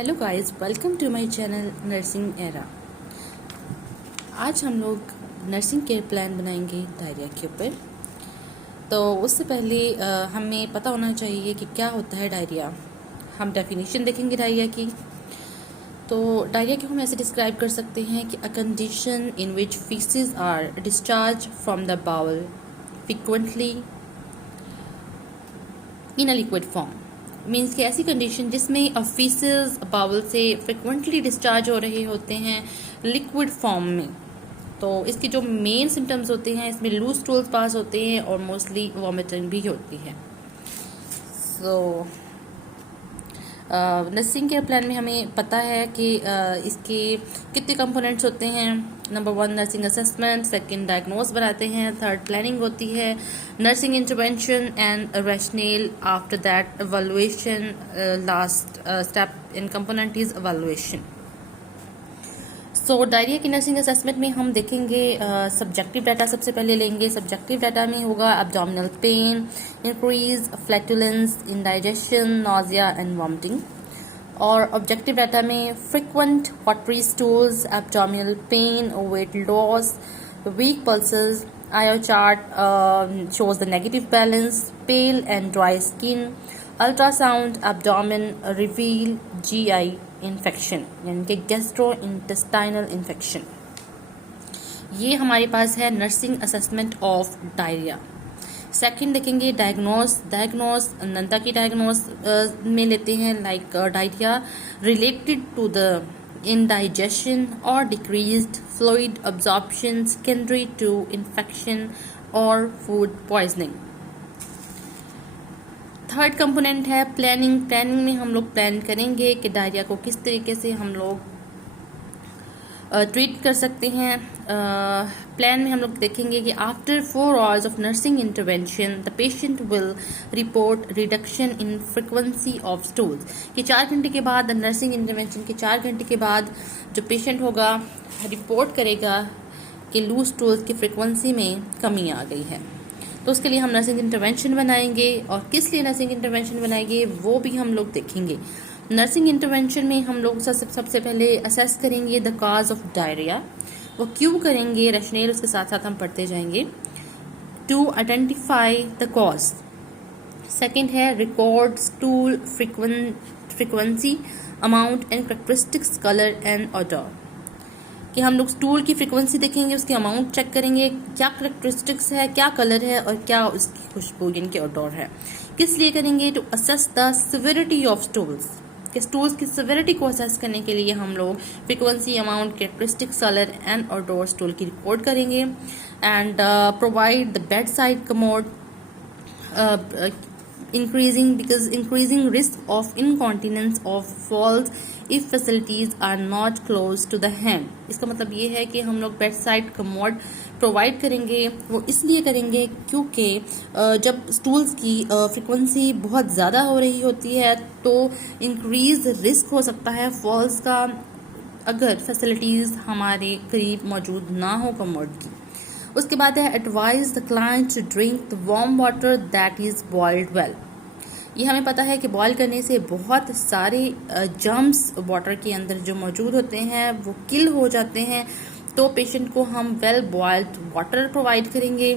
Hello guys, welcome to my channel nursing era. आज हम लोग नर्सिंग केयर प्लान बनाएंगे डायरिया के ऊपर। तो उससे पहले हमें पता होना चाहिए कि क्या होता है डायरिया। हम डेफिनेशन देखेंगे डायरिया की। तो डायरिया को हम ऐसे डिस्क्राइब कर सकते हैं कि a condition in which faeces are discharge from the bowel frequently in a liquid form. Means कि ऐसी कंडीशन जिसमें फीसेस बाउल से फ्रिक्वेंटली डिस्चार्ज हो रहे होते हैं लिक्विड फॉर्म में। तो इसके जो मेन सिम्टम्स होते हैं, इसमें लूज स्टूल्स पास होते हैं और मोस्टली वॉमिटिंग भी होती है। सो नर्सिंग केयर प्लान में हमें पता है कि इसके कितने कंपोनेंट्स होते हैं। Number 1 nursing assessment, second diagnose बनाते हैं, थर्ड प्लानिंग होती है, nursing intervention and rationale, after that evaluation, last step in component is evaluation. So diarrhoea की नर्सिंग असेसमेंट में हम देखेंगे सब्जेक्टिव डाटा सबसे पहले लेंगे। सब्जेक्टिव डाटा में होगा abdominal pain, increase flatulence, indigestion, nausea and vomiting. और ऑब्जेक्टिव डाटा में frequent watery stools, abdominal pain, weight loss, weak pulses, IO chart shows the negative balance, pale and dry skin, ultrasound abdomen reveal GI infection यानी कि gastro intestinal infection. ये हमारे पास है nursing assessment of diarrhoea. Second देखेंगे diagnose NANDA की diagnose में लेते हैं like diarrhoea related to the indigestion or decreased fluid absorption secondary to infection or food poisoning। Third component है प्लानिंग में हम लोग प्लान करेंगे कि डायरिया को किस तरीके से हम लोग ट्रीट कर सकते हैं। प्लान में हम लोग देखेंगे कि after 4 hours of nursing intervention the patient will report reduction in frequency of stools. कि 4 घंटे के बाद, नर्सिंग इंटरवेंशन के 4 घंटे के बाद जो पेशेंट होगा रिपोर्ट करेगा कि लूज स्टूल्स की फ्रिक्वेंसी में कमी आ गई है। तो उसके लिए हम नर्सिंग इंटरवेंशन बनाएंगे, और किस लिए नर्सिंग इंटरवेंशन बनाएंगे वो भी हम लोग देखेंगे। नर्सिंग इंटरवेंशन में हम लोग सबसे पहले असेस करेंगे द कॉज ऑफ डायरिया। वो क्यों करेंगे, रैशनेल उसके साथ साथ हम पढ़ते जाएंगे। To identify the cause. Second है record stool frequency, amount and characteristics, colour and odour. कि हम लोग स्टूल की फ्रीक्वेंसी देखेंगे, उसकी अमाउंट चेक करेंगे, क्या करेक्टरिस्टिक्स है, क्या कलर है और क्या उसकी खुशबू यानी कि ऑडर है। किस लिए करेंगे? To assess the severity of stools. कि स्टूल्स की सिविरिटी को असेस करने के लिए हम लोग frequency, amount, characteristics, colour and odour stool की रिकॉर्ड करेंगे। And provide the bed side commode increasing risk of incontinence of falls if facilities are not close to the hem। इसका मतलब ये है कि हम लोग बेड साइड कमोड प्रोवाइड करेंगे। वो इसलिए करेंगे क्योंकि जब स्टूल्स की फ्रिक्वेंसी बहुत ज़्यादा हो रही होती है तो इंक्रीज रिस्क हो सकता है फॉल्स का, अगर फैसिलिटीज़ हमारे करीब मौजूद ना हो कमोड की। उसके बाद है advise the client to drink the warm water that is boiled well. ये हमें पता है कि बॉयल करने से बहुत सारे जर्म्स वाटर के अंदर जो मौजूद होते हैं वो किल हो जाते हैं। तो पेशेंट को हम वेल बॉइल्ड वाटर प्रोवाइड करेंगे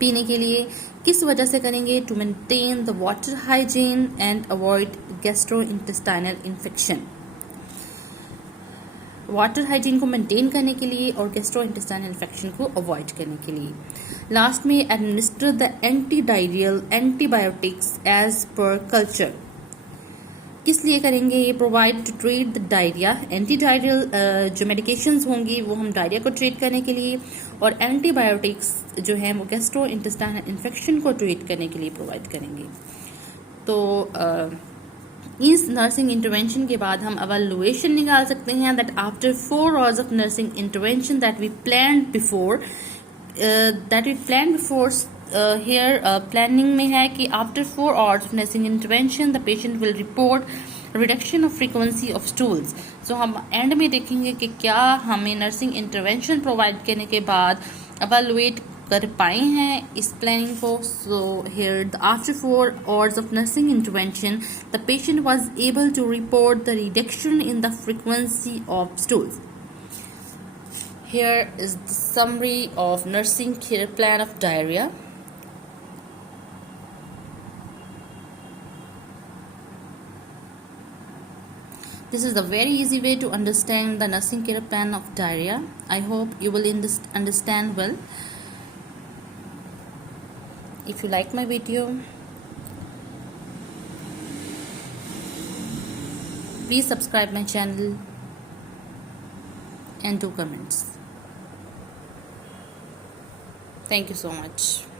पीने के लिए। किस वजह से करेंगे? To maintain the water hygiene and avoid gastro intestinal infection. Water hygiene को मेंटेन करने के लिए और गैस्ट्रो इंटेस्टाइनल इन्फेक्शन को अवॉइड करने के लिए। लास्ट में administer the anti diarrhoeal antibiotics as per culture. किस लिए करेंगे? ये provide to treat the diarrhoea. Anti diarrhoeal जो मेडिकेशंस होंगी वो हम डायरिया को ट्रीट करने के लिए, और एंटीबायोटिक्स जो है वो गैस्ट्रो इंटेस्टाइनल इन्फेक्शन को ट्रीट करने के लिए प्रोवाइड करेंगे। तो इस नर्सिंग इंटरवेंशन के बाद हम एवैल्यूएशन निकाल सकते हैं that after 4 hours of nursing intervention that we planned before here planning में है कि after 4 hours of nursing intervention the patient will report reduction of frequency of stools. So हम एंड में देखेंगे कि क्या हमें नर्सिंग इंटरवेंशन प्रोवाइड करने के बाद एवैल्यूएट कर पाए हैं इस प्लानिंग को. सो here after 4 hours of nursing intervention the patient was able to report the reduction in the frequency of stools. Here is the summary of nursing care plan of diarrhea. This is a very easy way to understand the nursing care plan of diarrhea. I hope you will understand well. If you like my video, please subscribe my channel and do comments. Thank you so much.